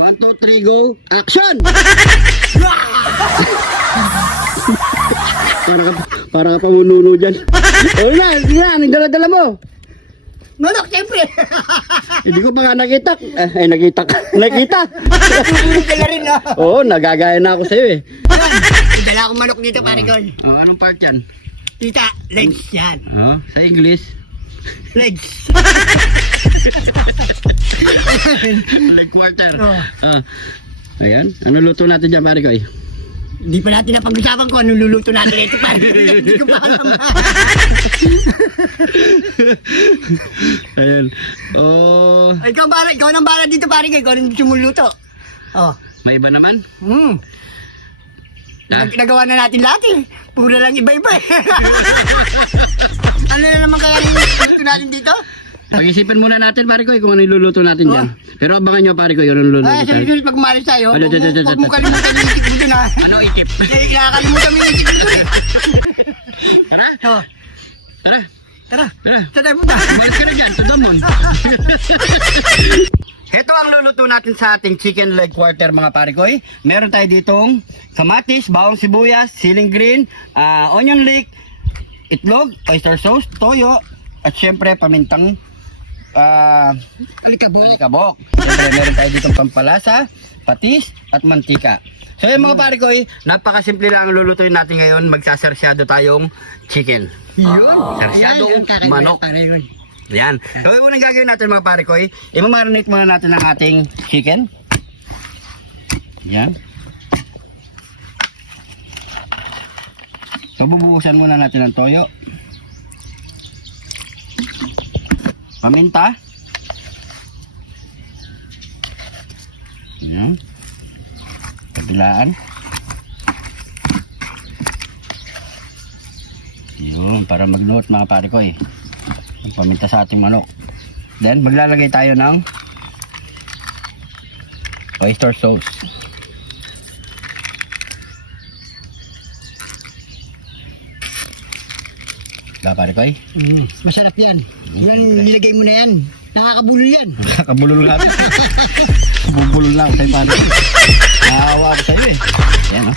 1, 2, 3, go. Action! para ka pamununo dyan. O na, sige na, anong dala-dala mo? Manok, siyempre. Hindi ko pa nga nakita. Ay, nakita. Nakita. Kaya rin, no? Oo, nagagaya na ako sa'yo eh. Yan. Dala akong manok dito, pare ko. Oh, anong part yan? Tita, legs yan. Oh, sa English. Legs. Leg quarter. Oh. Ayan. Ano luto natin dyan, pare ko eh? Hindi pa natin napag-usapan kung anong luluto natin ito, pare. Hindi ko pa alam. Ayan. Oh, Ay, ikaw nang bala dito, pare ko. Ikaw rin sumuluto. Oh. may iba naman? Nagawa na natin lahat eh. Puro lang iba-iba eh. Ano na naman kaya yung luluto natin dito? Pag-isipan muna natin, pare ko, kung ano yung luluto natin dyan. Pero abangan nyo, pare ko, yun ang luluto Ay, natin. sunod pag umalis tayo, Ano, huwag mo kalimutan yung isip mo dun ha. Ano itip? Kaya nakakalimutan mo yung isip mo dun eh. Tara, Oh, tara, tara, tara. saan tayo punta? Balik ka na dyan, to Damon. Ito ang luluto natin sa ating chicken leg quarter, mga pare ko. Meron tayo ditong kamatis, bawang sibuyas, siling green, onion leek, itlog, oyster sauce, toyo, at syempre pamintang Alikabok. alikabok. Siyempre meron tayo ditong pampalasa, patis, at mantika. So yung mga pare ko, napakasimple lang ang lulutuin natin ngayon. Magsasersyado tayong chicken. Yun. Sarsyadong manok. Yan. So yung unang gagawin natin, mga pare ko, i-marinate muna natin ang ating chicken. Yan. So bubuhusan muna natin ng toyo. Paminta. Yan. Kabilaan. Yun, para magluot, mga pare ko ang paminta sa ating manok. Then maglalagay tayo ng oyster sauce. Diba, pare ko Masarap yan. Yan, nilagay mo na yan. Nakakabulol yan. Kakabulol natin. Bubulol na ako sa'yo, pare. Nakahawa ako sa'yo eh. Yan, oh.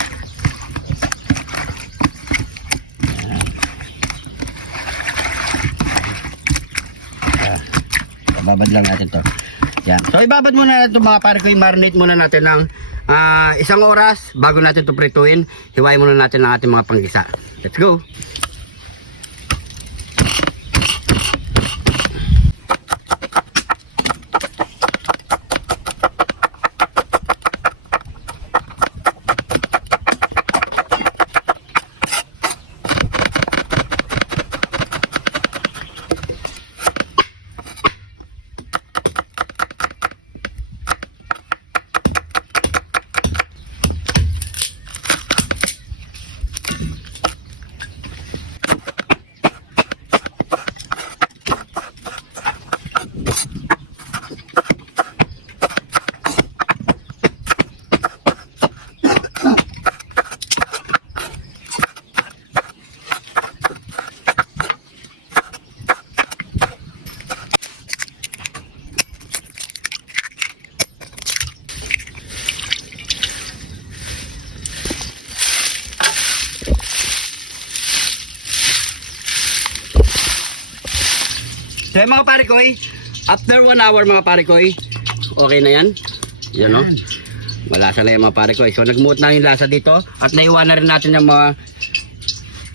Babad lang natin to. Yan. So ibabad muna natin ito, mga pare ko. I-marinate muna natin ng 1 oras bago natin ito prituin. Hiwain muna natin ang ating mga panggisa. Let's go. So mga pare ko, after 1 hour, mga pare ko, okay na yan. Yan o. Malasa na yung mga pare ko. So nagmuot na yung lasa dito. At naiwan na rin natin yung mga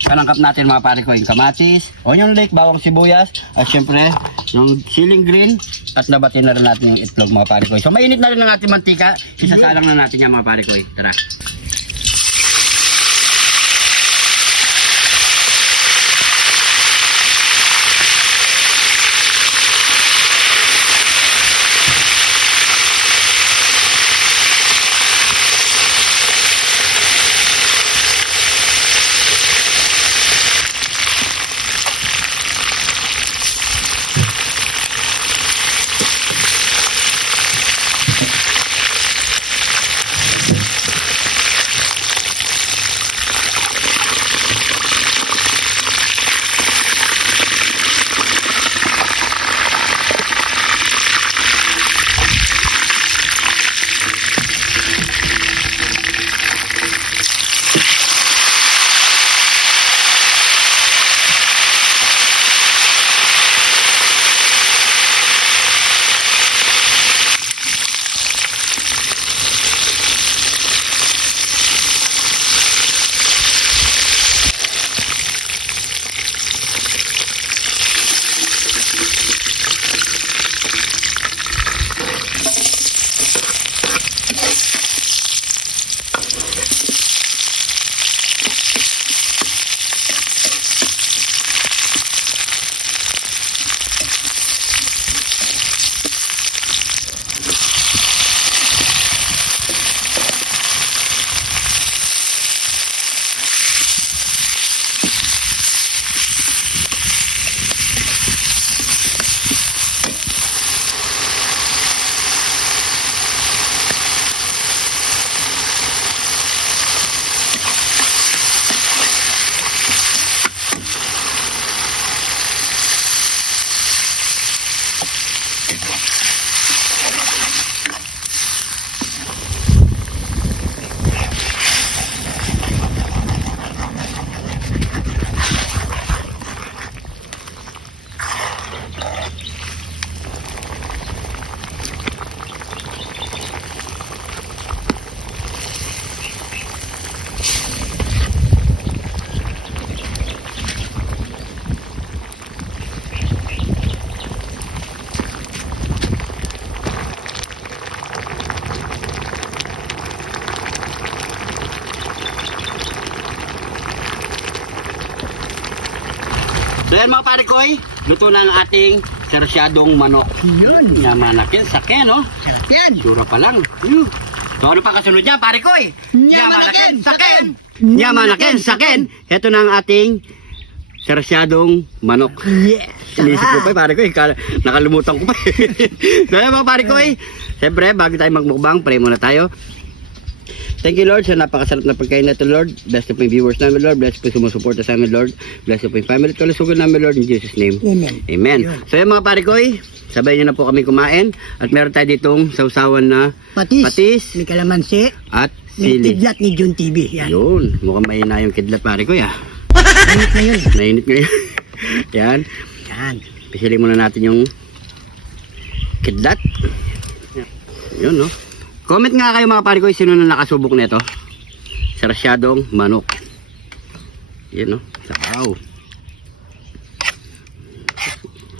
kanangkap natin, mga pare ko. Yung kamatis, onion leek, bawang sibuyas, at syempre yung siling green. At nabati na rin natin yung itlog, mga pare ko. So mainit na rin ang ating mantika. Isasalang na natin yung mga pare ko. Tara. yan mga pare koy, luto na ang ating sarsyadong manok. Yun. Yamanakin, sakin, no? Sarap yan. Sura pa lang. So ano pa kasunod niya, pare koy? Yamanakin, sakin. Yamanakin, sakin. Ito na ang ating sarsyadong manok. Yes. Inisip ko pa, pare koy, nakalumutan ko pa. So yan mga pare koy, siyempre, bago tayo magmukbang, pray muna tayo. Thank you, Lord, sa napakasarap na pagkain na ito, Lord. Bless po yung viewers namin, Lord. Bless po yung sumusuporta sa amin, Lord. Bless po yung family at kalusugan namin, Lord, in Jesus' name. Amen. Amen. Yun. So yan mga pare koy, sabay nyo na po kami kumain. At meron tayo ditong sausawan na Patis. May kalamansi. at May sili. kidlat ni Jun TV. Yan. Yun, mukhang mahina yung kidlat, pare koy, ah. Init na yun. Nainit ngayon. Yan. Yan. Pisili muna natin yung kidlat. Yun, no? Comment nga kayo mga pare koy, sino na nakasubok nito? Sarsyadong manok. Yan, no? Wow.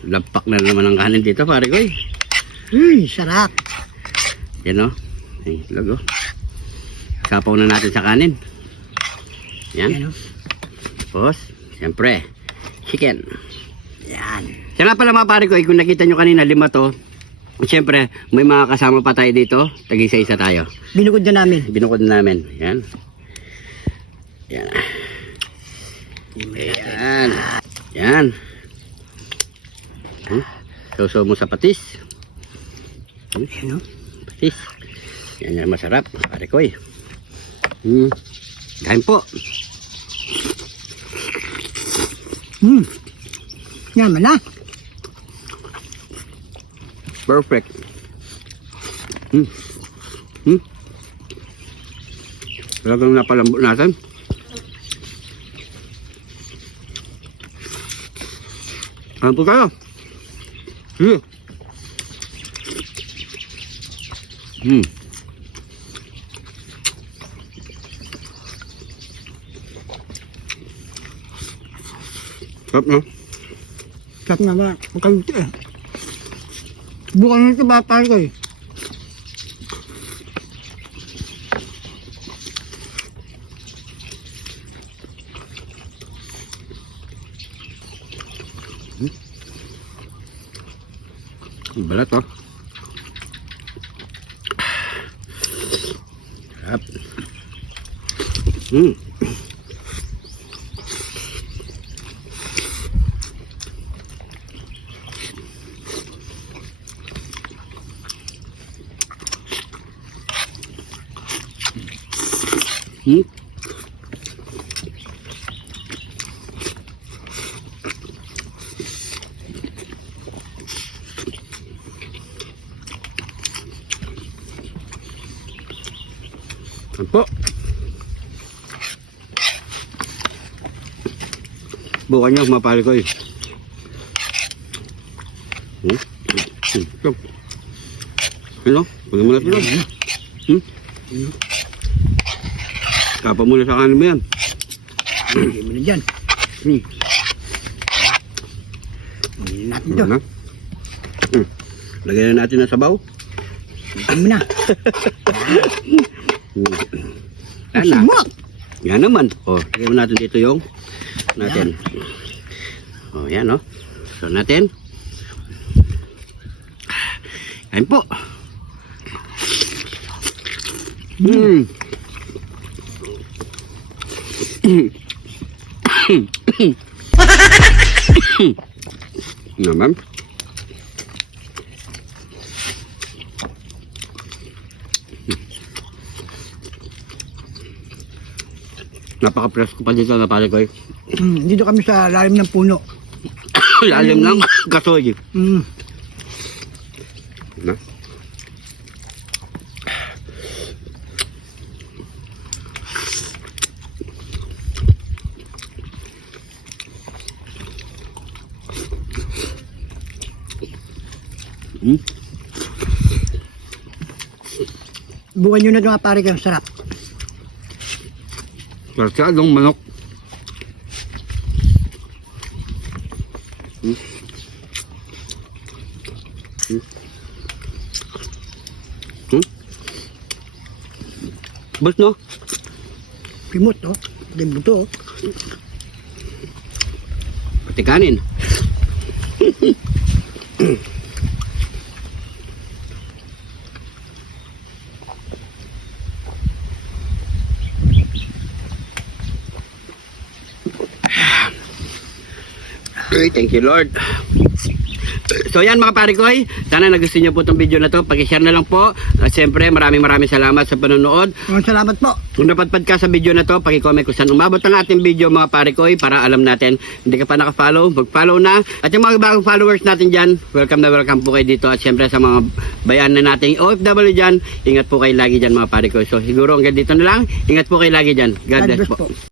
Lampak na naman ang kanin dito, pare koy. Sarap. Yan, no? Ay, logo. Sapaw na natin sa kanin. Yan. Yan, oh. Tapos, siyempre, chicken. Yan. Siya nga pala mga pare koy, kung nakita nyo kanina, 5 to. Siyempre, may mga kasama pa tayo dito. Tag-isa-isa tayo. Binukod na namin. Binukod na namin. Yan. Yan. Yan. Yan. So mo sa patis. Yan, oh. Patis. Yan yung masarap. Pare koy. Kain po. Yaman na. Perfect. Talagang napalambot natin. Ano po kayo? Sarap, no? Sarap nga ba? Magkaluti eh. Bukan nito ba pare ko eh. Ang balat, oh. Sarap. Ano po? Bukan nyo, mapali ko eh. Ito. Ano? Pagin mo na ito. Kapa muna sa kanin mo yan. Hindi mo na dyan. Hindi natin ito. Ano na? Lagyan na natin ng sabaw. Hindi mo na. Yan na. Sumak! Yan naman. O, lagyan mo natin dito yung natin. O, yan o. So, natin. Yan po. Naman. Napaka-presko pa dito na pare ko eh. Dito kami sa lalim ng puno. Lalim ng kasoy. Na? Bukan nyo na ito mga pare ko. Sarap. Sarsyadong manok. Bus no? Primot, oh. Din buto, oh. Pati kanin. Okay, thank you Lord. So yan mga pare koy, sana nagustuhan niyo po itong video na to. Pag-share na lang po. At siyempre maraming salamat sa panonood. Maraming salamat po. Kung napadpad ka sa video na to, paki-comment kung saan umabot ang ating video mga pare koy para alam natin. Hindi ka pa naka-follow, mag-follow na. At yung mga bagong followers natin dyan, welcome na welcome po kayo dito. At siyempre sa mga bayan na nating OFW dyan, ingat po kayo lagi dyan mga pare koy. So siguro hanggang dito na lang. Ingat po kayo lagi dyan. God bless po.